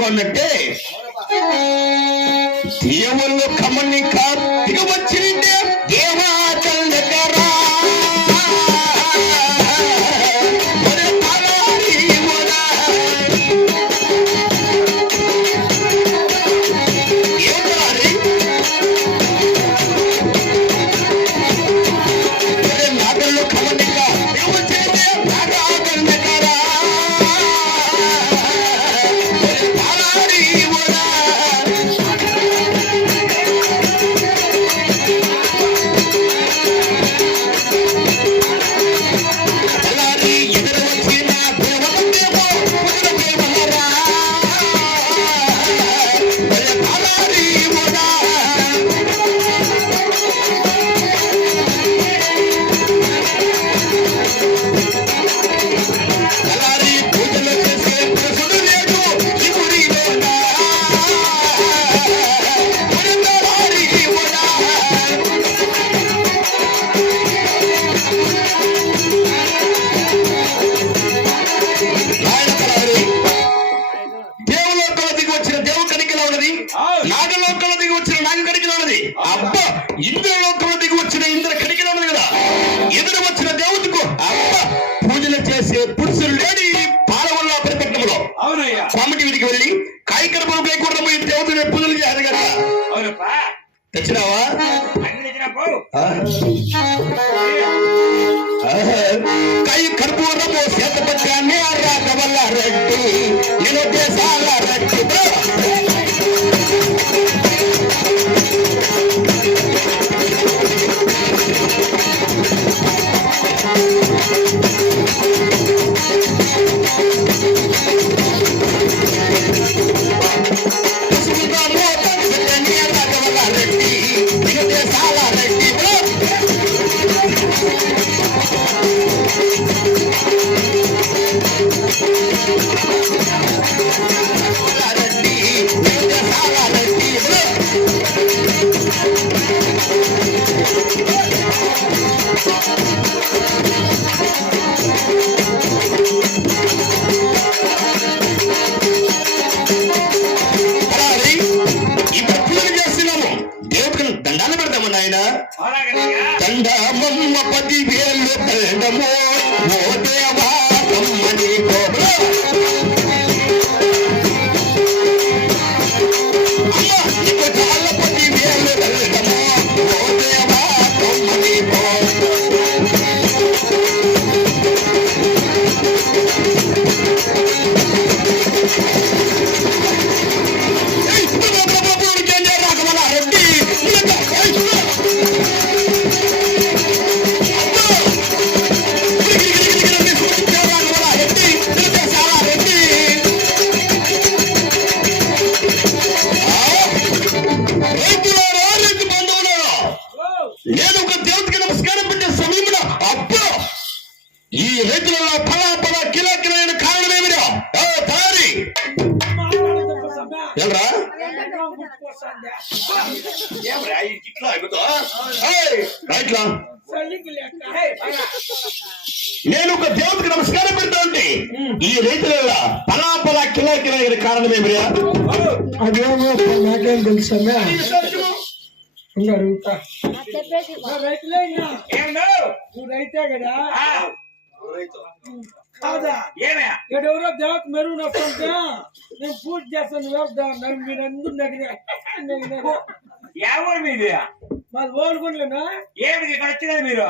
ఉన్నట్టే దేవుళ్ళు కమ్మని దిగ వచ్చిండే దేవా చంద్రకరా నాగలోకంలో దిగి వచ్చిన నాగ కడికిలో ఉన్నది. అబ్బా ఇంద్రలోకంలో దిగి వచ్చిన ఇంద్ర కడికిలో ఉన్నది కదా. ఎదురు వచ్చిన దేవుడికి అబ్బా పూజలు చేసే పురుషులు లేని పాలవల్ల పరిపట్నంలో స్వామి వీడికి వెళ్ళి కాయకరపం లేకుండా పోయి దేవుడిని పూజలు చేయాలి కదా. తెచ్చినావా? కై కర్పూరము చేతపత్యాన్ని రాఘవల్ల రెడ్డి నేను దేశాల రెడ్డి దండమమ్మ 10,000 దండమో ఓ దేవా కమ్మని కోబ్రా అమ్మ నీకు చాలా 10,000 దండమో ఓ దేవా కమ్మని నేను ఒక దేవుడికి నమస్కారం పెట్టే సమయంలో అబ్బా ఈ రైతులలో ఫలా కిలా కిలైన కారణమేమిరా తారి ఎవరా నేను ఒక దేవుడికి నమస్కారం పెడతా ఉంటే ఈ రైతులలో ఫలా కిలా కిలైన కారణమేమిరా? అదేమో నాకేం తెలుసా అడుగుతా నువ్వు రైతే కదా కాదా ఎవరో దేవత మెరుగు నొప్పంటే నేను పూజ చేస్తాను వెళ్తాను మీరందరూ ఎవరు మీది మాది ఓడుకోలేనా ఏమిటి ఇక్కడ వచ్చినది మీరు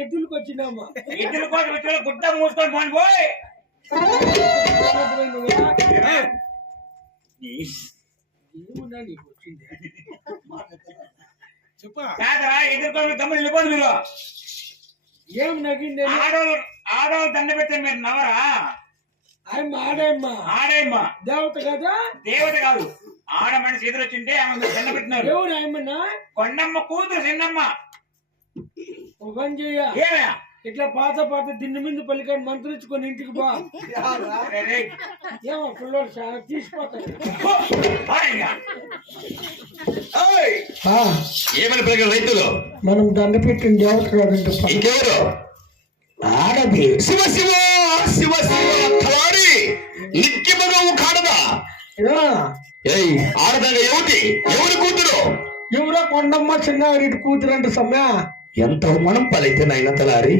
ఎద్దులకు వచ్చినామా ఎద్దుల కోసం వచ్చిన గుడ్డ మూసుకొని పోని పోయి ఏమున్నా నీకు వచ్చింది ఎదుర్కొని తమ్ముడు వెళ్ళిపోండి మీరు. ఏం నగింది ఆడవాళ్ళు దండ పెట్టారు మీరు నవరా? ఆడేమ్మ దేవత కదా. దేవత కాదు, ఆడ మనిషి ఎదురు వచ్చింటే ఆమె దండ పెట్టినారు. ఎవరు ఆయమ్మన్నా? కొండమ్మ కూతురు చిన్నమ్మ. ఏమయ్యా ఇట్లా పాత దిండు మీద పలికాడు మంత్రించుకొని ఇంటికి బా. ఏమో పిల్లలు చాలా తీసిపోతాడు. ఏమని పిల్లలు రైతులు మనం దండ పెట్టిన దేవత కాదంటే ఇంకెవరు ఆడది. శివ శివ శివ శివ కలాడి నిత్యమగవు కాడదా ఏయ్ ఆడదాగా ఏమిటి ఎవరి కూతురు ఎవరో కొండమ్మ చిన్నారెడ్డి కూతురు అంటే సమ్య. ఎంత మనం పలైతే నాయన తలారి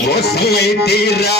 మోసం అయితే రా